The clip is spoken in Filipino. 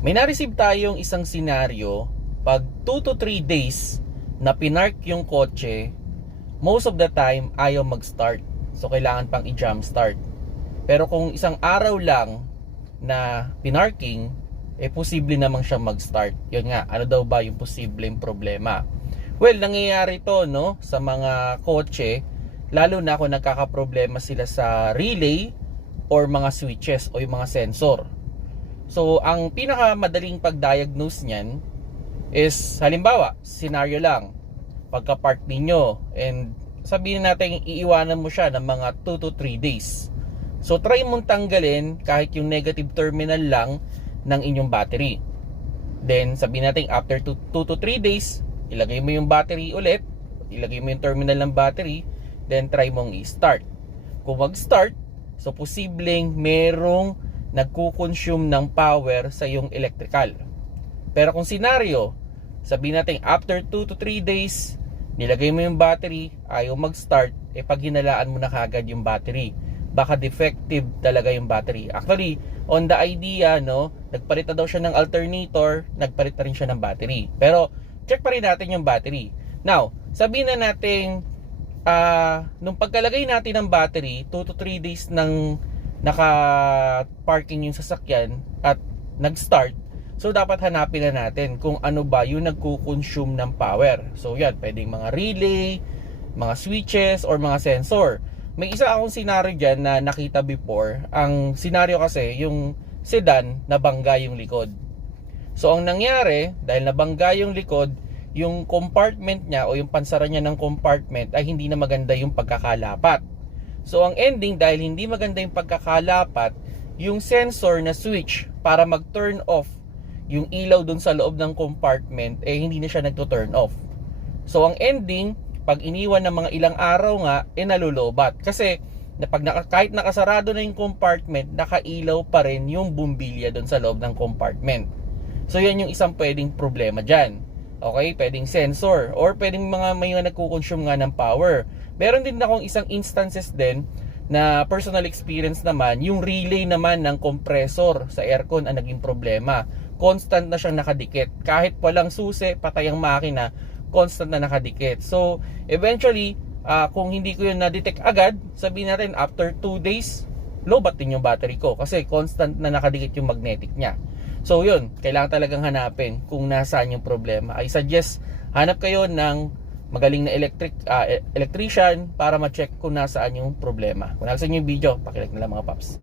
May na-receive tayong isang senaryo, pag 2 to 3 days na pinark yung kotse, most of the time ayaw mag-start. So kailangan pang i-jump start. Pero kung isang araw lang na pinarking, posible namang siya mag-start. Yun nga, ano daw ba yung posibleng problema? Well, nangyayari to no, sa mga kotse, lalo na kung nagkakaproblema sila sa relay or mga switches o yung mga sensor. So, ang pinakamadaling pag-diagnose niyan is, halimbawa, scenario lang, pagka-park ninyo, and sabihin natin iiwanan mo siya ng mga 2 to 3 days. So, try mong tanggalin kahit yung negative terminal lang ng inyong battery. Then, sabihin natin after 2 to 3 days, ilagay mo yung battery ulit, ilagay mo yung terminal ng battery, then try mong i-start. Kung mag-start, so posibleng merong nagko-consume ng power sa yung electrical. Pero kung senaryo, sabihin natin after 2 to 3 days, nilagay mo yung battery, ayaw mag-start, pag hinalaan mo na kagad yung battery, baka defective talaga yung battery. Actually, on the idea, no, nagpalit na daw siya ng alternator, nagpalit na rin siya ng battery. Pero, check pa rin natin yung battery. Now, sabihin na natin, nung pagkalagay natin ng battery, 2 to 3 days nang naka-parking yung sasakyan at nag-start, so dapat hanapin na natin kung ano ba yung nagko-consume ng power. So yan, pwedeng mga relay, mga switches, or mga sensor. May isa akong senaryo dyan na nakita before. Ang senaryo kasi, yung sedan, nabangga yung likod. So ang nangyari, dahil nabangga yung likod, yung compartment niya o yung pansara niya ng compartment ay hindi na maganda yung pagkakalapat. So ang ending, dahil hindi maganda yung pagkakalapat, yung sensor na switch para mag-turn off yung ilaw dun sa loob ng compartment, hindi na siya nagto-turn off. So ang ending, pag iniwan ng mga ilang araw nga, nalulobat. Kasi kahit nakasarado na yung compartment, nakailaw pa rin yung bumbilya dun sa loob ng compartment. So yan yung isang pwedeng problema dyan. Okay, pwedeng sensor or pwedeng may nagko-consume nga ng power. Meron din akong isang instances din na personal experience naman, yung relay naman ng compressor sa aircon ang naging problema. Constant na siyang nakadikit. Kahit walang susi, patay ang makina, constant na nakadikit. So, eventually, kung hindi ko yun na-detect agad, sabihin natin after 2 days, lobat din yung battery ko kasi constant na nakadikit yung magnetic niya. So yun, kailangan talagang hanapin kung nasaan yung problema. I suggest hanap kayo ng magaling na electrician para ma-check kung nasaan yung problema. Kung nagustuhan niyo yung video, paki-like na lang mga paps.